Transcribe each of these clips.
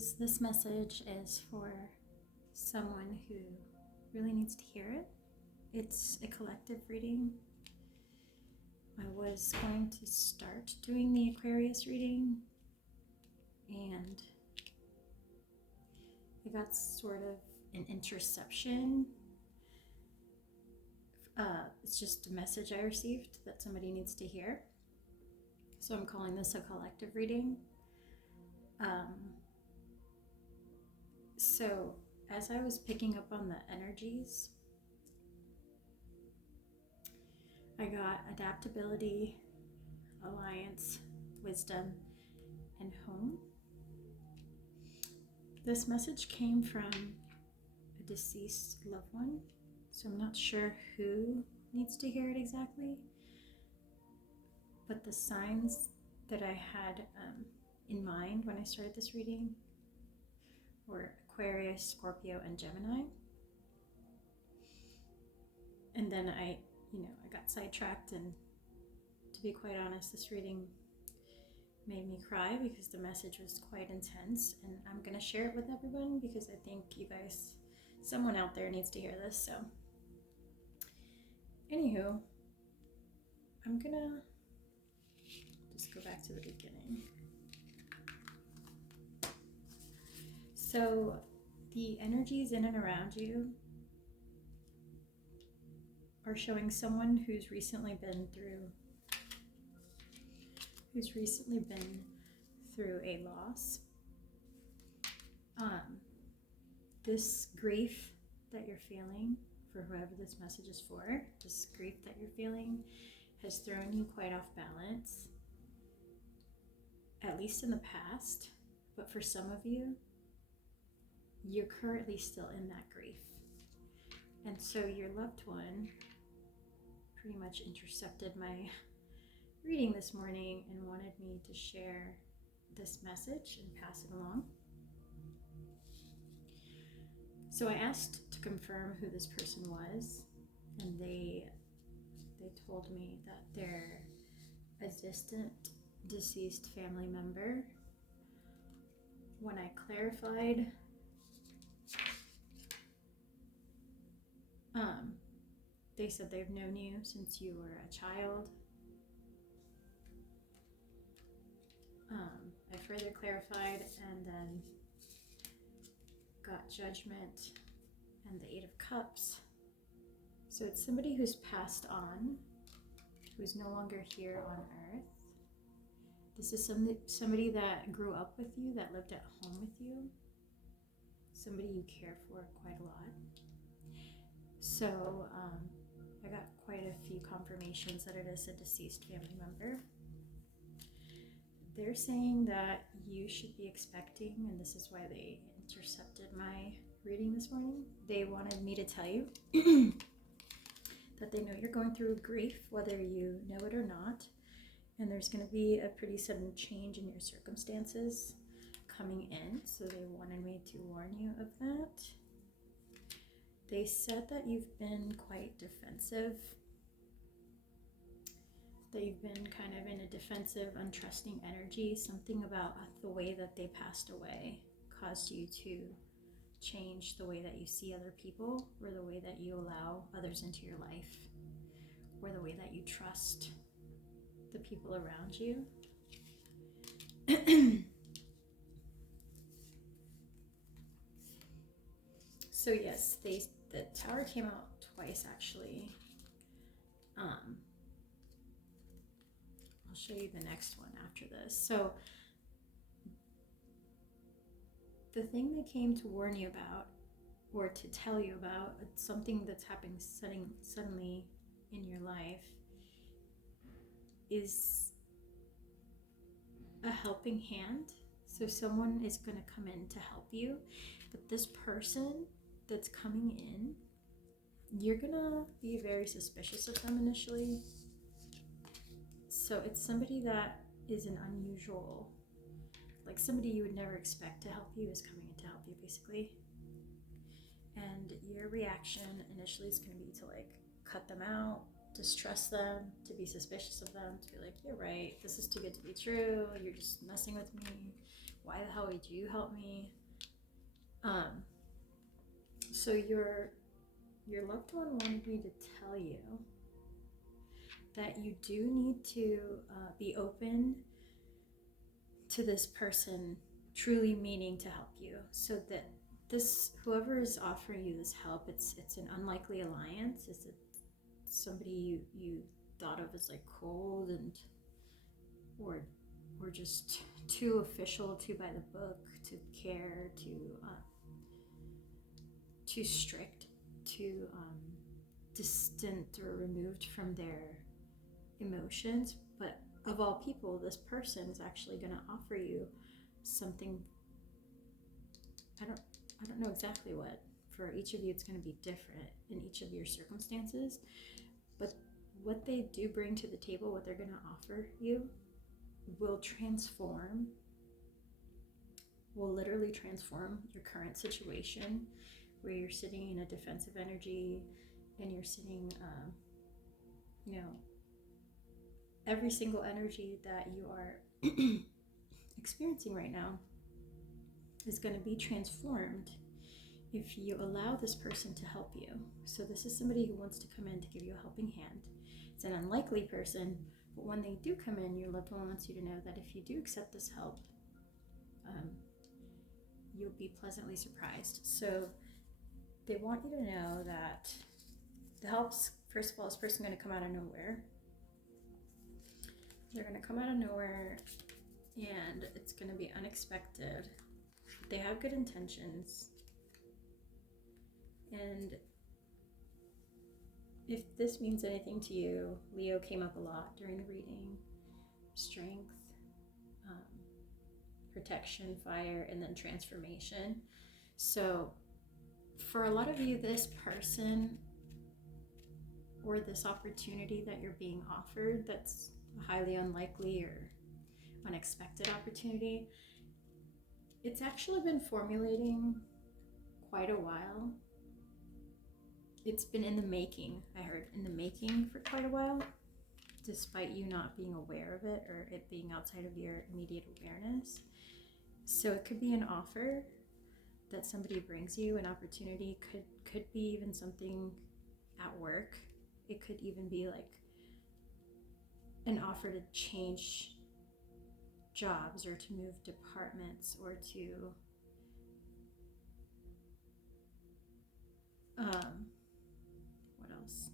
Blockages. This message is for someone who really needs to hear it. It's a collective reading. I was going to start doing the Aquarius reading, and I got sort of an interception. It's just a message I received that somebody needs to hear. So I'm calling this a collective reading. So as I was picking up on the energies, I got adaptability, alliance, wisdom, and home. This message came from a deceased loved one, so I'm not sure who needs to hear it exactly, but the signs that I had in mind when I started this reading were Aquarius, Scorpio, and Gemini. And then I got sidetracked, and to be quite honest, this reading made me cry because the message was quite intense, and I'm gonna share it with everyone because I think you guys, someone out there needs to hear this. So anywho, I'm gonna just go back to the beginning. So the energies in and around you are showing someone who's recently been through a loss. This grief that you're feeling, for whoever this message is for, this grief that you're feeling has thrown you quite off balance, at least in the past. But for some of you, you're currently still in that grief. And so your loved one pretty much intercepted my reading this morning and wanted me to share this message and pass it along. So I asked to confirm who this person was, and they told me that they're a distant deceased family member. When I clarified, they said they've known you since you were a child. I further clarified and then got Judgment and the Eight of Cups. So it's somebody who's passed on, who's no longer here on earth. This is somebody that grew up with you, that lived at home with you, somebody you care for quite a lot. So I got quite a few confirmations that it is a deceased family member. They're saying that you should be expecting, and this is why they intercepted my reading this morning. They wanted me to tell you that they know you're going through grief, whether you know it or not, and there's going to be a pretty sudden change in your circumstances coming in, so they wanted me to warn you of that. They said that you've been quite defensive, that you've been kind of in a defensive, untrusting energy. Something about the way that they passed away caused you to change the way that you see other people, or the way that you allow others into your life, or the way that you trust the people around you. So yes, the Tower came out twice actually. I'll show you the next one after this. So the thing they came to warn you about, or to tell you about, it's something that's happening suddenly in your life, is a helping hand. So someone is going to come in to help you, but this person that's coming in, you're going to be very suspicious of them initially. So it's somebody that is an unusual, like somebody you would never expect to help you is coming in to help you, basically. And your reaction initially is going to be to like cut them out, distrust them, to be suspicious of them, to be like, you're right, this is too good to be true, you're just messing with me, why the hell would you help me? So your loved one wanted me to tell you that you do need to be open to this person truly meaning to help you, so that this, whoever is offering you this help, it's an unlikely alliance. It's somebody you thought of as like cold and or just too official, too by the book, to care, too strict, too distant or removed from their emotions. But of all people, this person is actually going to offer you something. I don't know exactly what. For each of you, it's going to be different in each of your circumstances. But what they do bring to the table, what they're going to offer you, will literally transform your current situation, where you're sitting in a defensive energy and you're sitting, every single energy that you are experiencing right now is going to be transformed if you allow this person to help you. So this is somebody who wants to come in to give you a helping hand. It's an unlikely person, but when they do come in, your loved one wants you to know that if you do accept this help, you'll be pleasantly surprised. So they want you to know that the help's, first of all, this person going to come out of nowhere. They're going to come out of nowhere, and it's going to be unexpected. They have good intentions. And if this means anything to you, Leo came up a lot during the reading. Strength, protection, fire, and then transformation. So for a lot of you, this person or this opportunity that you're being offered, that's a highly unlikely or unexpected opportunity, it's actually been formulating quite a while. It's been in the making, I heard, in the making for quite a while, despite you not being aware of it or it being outside of your immediate awareness. So it could be an offer that somebody brings you, an opportunity, could be even something at work. It could even be like an offer to change jobs or to move departments or to what else?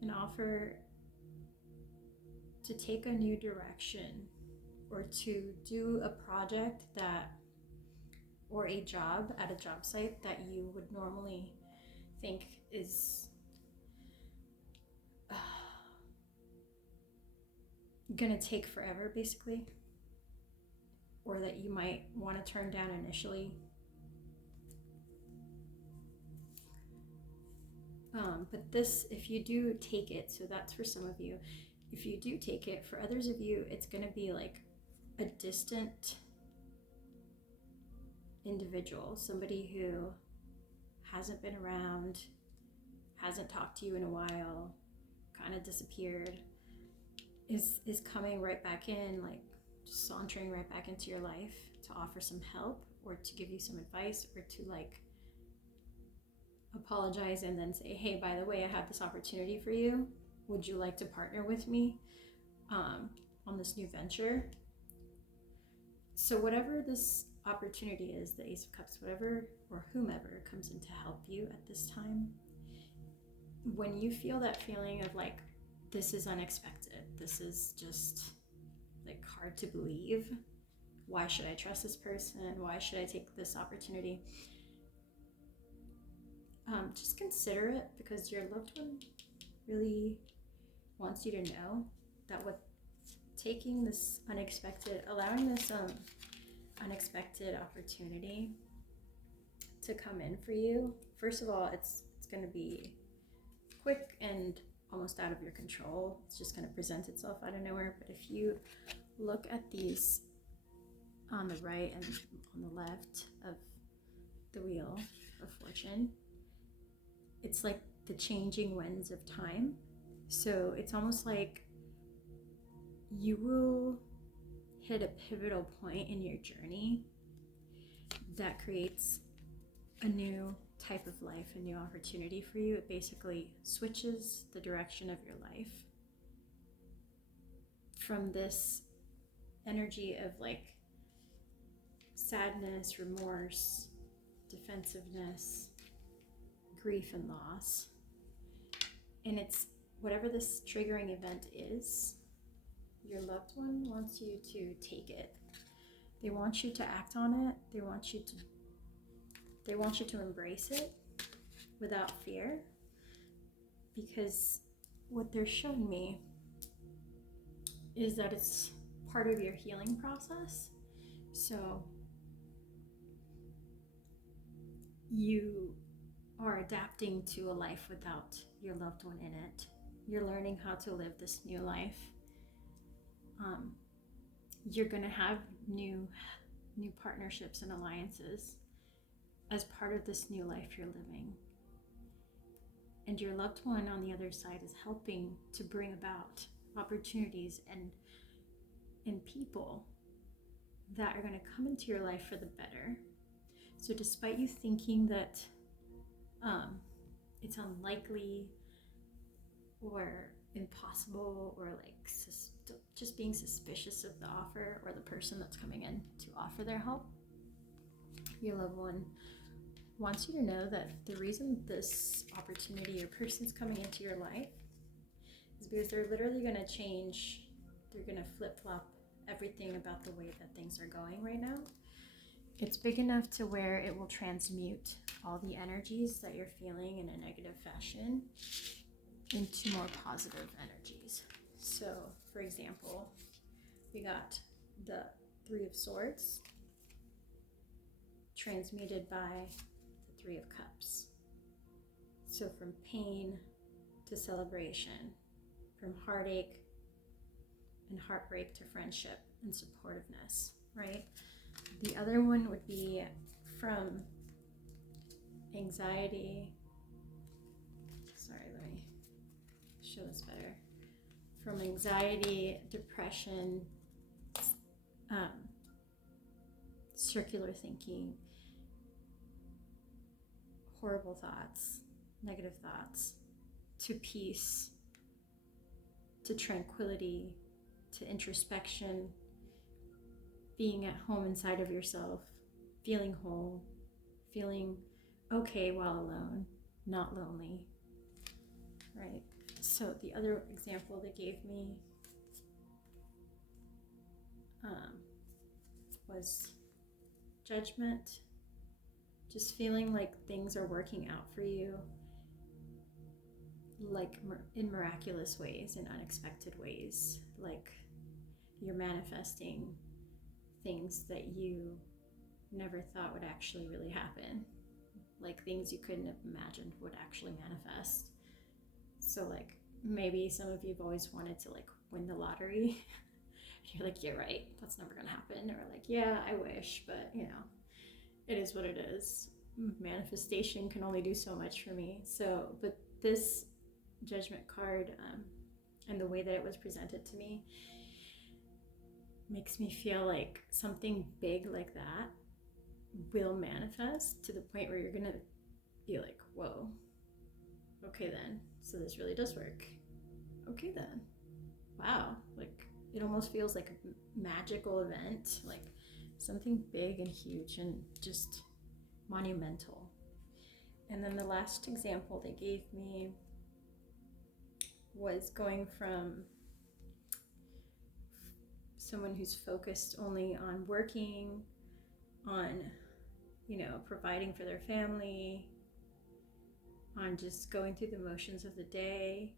An offer to take a new direction or to do a project that, or a job at a job site that you would normally think is gonna take forever, basically, or that you might want to turn down initially. But this, if you do take it, so that's for some of you, if you do take it, for others of you, it's gonna be like a distant individual, somebody who hasn't been around, hasn't talked to you in a while, kind of disappeared, is coming right back in, like just sauntering right back into your life to offer some help or to give you some advice or to like apologize and then say, hey, by the way, I have this opportunity for you. Would you like to partner with me on this new venture? So whatever this opportunity is, the Ace of Cups, whatever or whomever comes in to help you at this time, when you feel that feeling of like, this is unexpected, this is just like hard to believe, why should I trust this person, why should I take this opportunity, just consider it, because your loved one really wants you to know that with taking this unexpected, allowing this unexpected opportunity to come in for you, first of all, it's going to be quick and almost out of your control. It's just going to present itself out of nowhere. But if you look at these on the right and on the left of the wheel of fortune, it's like the changing winds of time. So it's almost like you will hit a pivotal point in your journey that creates a new type of life, a new opportunity for you. It basically switches the direction of your life from this energy of like sadness, remorse, defensiveness, grief, and loss. And it's whatever this triggering event is, your loved one wants you to take it. They want you to act on it. They want you to embrace it without fear, because what they're showing me is that it's part of your healing process. So you are adapting to a life without your loved one in it. You're learning how to live this new life. You're going to have new partnerships and alliances as part of this new life you're living. And your loved one on the other side is helping to bring about opportunities and people that are going to come into your life for the better. So despite you thinking that it's unlikely or impossible, or like just being suspicious of the offer or the person that's coming in to offer their help, your loved one wants you to know that the reason this opportunity or person's coming into your life is because they're literally going to change, they're going to flip-flop everything about the way that things are going right now. It's big enough to where it will transmute all the energies that you're feeling in a negative fashion into more positive energies. So, for example, we got the Three of Swords transmuted by the Three of Cups. So from pain to celebration, from heartache and heartbreak to friendship and supportiveness, right? The other one would be from anxiety. Sorry, let me show this better. From anxiety, depression, circular thinking, horrible thoughts, negative thoughts, to peace, to tranquility, to introspection, being at home inside of yourself, feeling whole, feeling okay while alone, not lonely, right? So the other example they gave me was judgment, just feeling like things are working out for you, like in miraculous ways, in unexpected ways, like you're manifesting things that you never thought would actually really happen, like things you couldn't have imagined would actually manifest. So like maybe some of you have always wanted to like win the lottery. You're like, yeah, right, that's never gonna happen. Or like, yeah, I wish, but you know, it is what it is. Manifestation can only do so much for me. So, but this judgment card and the way that it was presented to me makes me feel like something big like that will manifest to the point where you're gonna be like, whoa, okay then, so this really does work. Okay then, wow, like it almost feels like a magical event, like something big and huge and just monumental. And then the last example they gave me was going from someone who's focused only on working, on, you know, providing for their family, on just going through the motions of the day,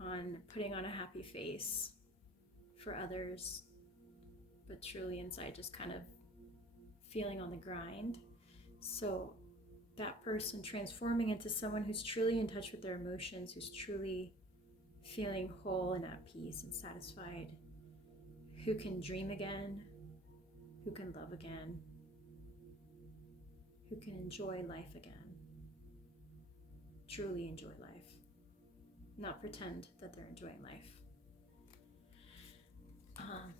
on putting on a happy face for others, but truly inside just kind of feeling on the grind. So that person transforming into someone who's truly in touch with their emotions, who's truly feeling whole and at peace and satisfied, who can dream again, who can love again, who can enjoy life again, truly enjoy life, not pretend that they're enjoying life.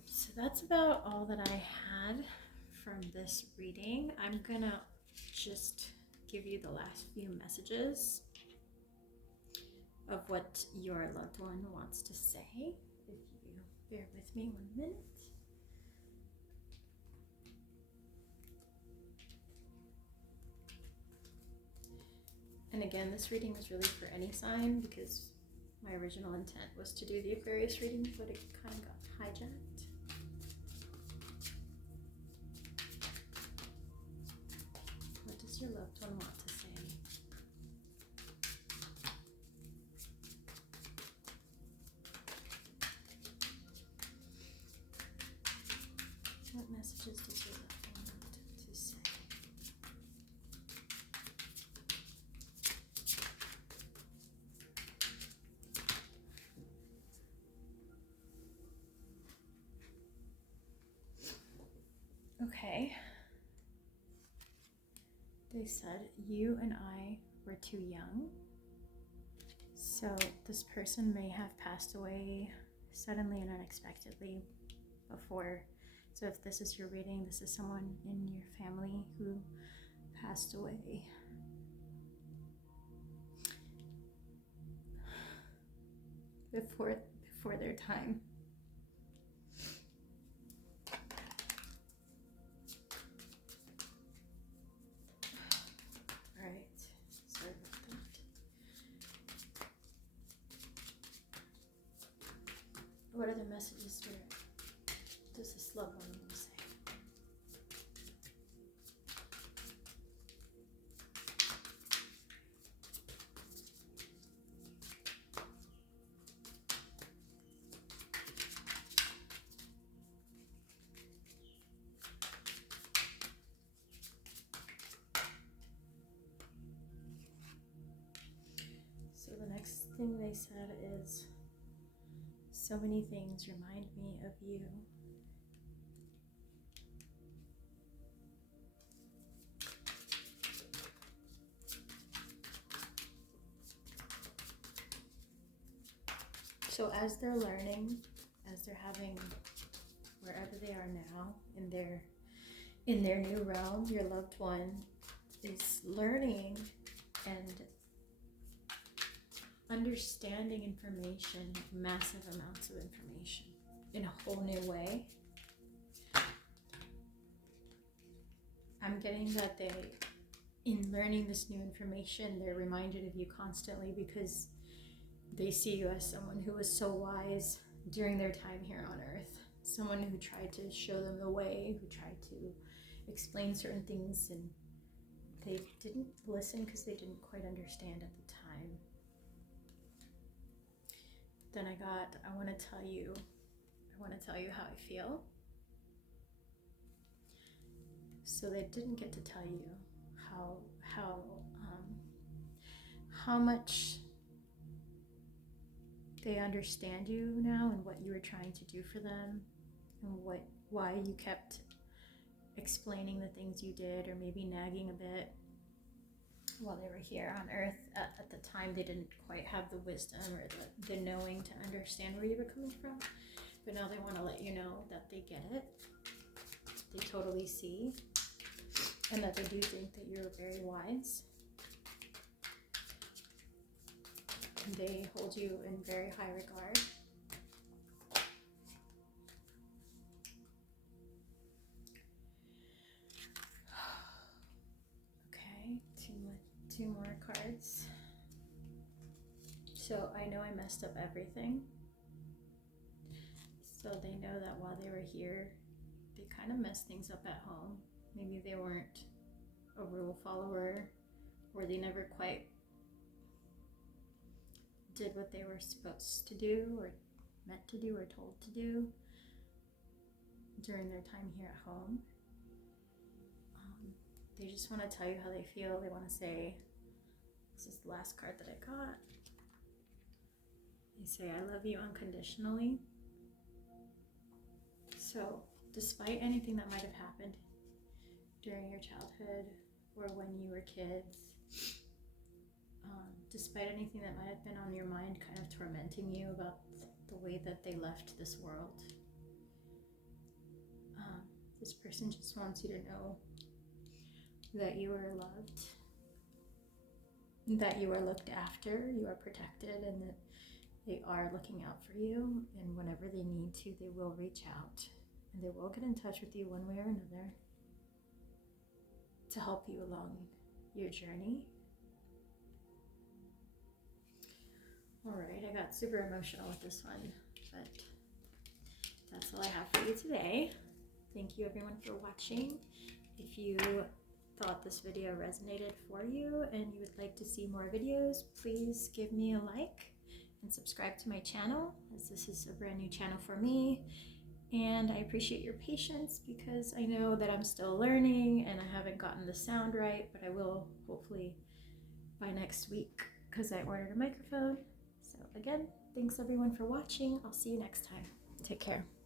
So that's about all that I had from this reading. I'm gonna just give you the last few messages of what your loved one wants to say. If you bear with me 1 minute. And again, this reading is really for any sign because my original intent was to do the Aquarius reading, but it kind of got hijacked. What does your loved one want to say? What messages does your loved one want to say? Okay. They said, you and I were too young. So this person may have passed away suddenly and unexpectedly before. So if this is your reading, this is someone in your family who passed away. Before their time. What are the messages Spirit does this loved one want to say? So the next thing they said is, so many things remind me of you. So as they're learning, as they're having, wherever they are now, in their new realm, your loved one is learning and understanding information, massive amounts of information, in a whole new way. I'm getting that in learning this new information, they're reminded of you constantly because they see you as someone who was so wise during their time here on Earth. Someone who tried to show them the way, who tried to explain certain things, and they didn't listen because they didn't quite understand at the time. Then I want to tell you how I feel. So they didn't get to tell you how much they understand you now and what you were trying to do for them, and why you kept explaining the things you did, or maybe nagging a bit while they were here on Earth. At the time, they didn't quite have the wisdom or the knowing to understand where you were coming from. But now they want to let you know that they get it. They totally see. And that they do think that you're very wise. And they hold you in very high regard. Okay, two more cards. So I know I messed up everything. So they know that while they were here, they kind of messed things up at home. Maybe they weren't a rule follower, or they never quite did what they were supposed to do, or meant to do, or told to do during their time here at home. They just want to tell you how they feel. They want to say, this is the last card that I got. They say, I love you unconditionally. So despite anything that might have happened during your childhood or when you were kids, despite anything that might have been on your mind kind of tormenting you about the way that they left this world, This person just wants you to know that you are loved, that you are looked after, you are protected, and that they are looking out for you. And whenever they need to, they will reach out and they will get in touch with you one way or another to help you along your journey. All right, I got super emotional with this one, but that's all I have for you today. Thank you everyone for watching. If you thought this video resonated for you and you would like to see more videos, please give me a like and subscribe to my channel, as this is a brand new channel for me. And I appreciate your patience because I know that I'm still learning and I haven't gotten the sound right, but I will hopefully by next week because I ordered a microphone. So again, thanks everyone for watching. I'll see you next time. Take care.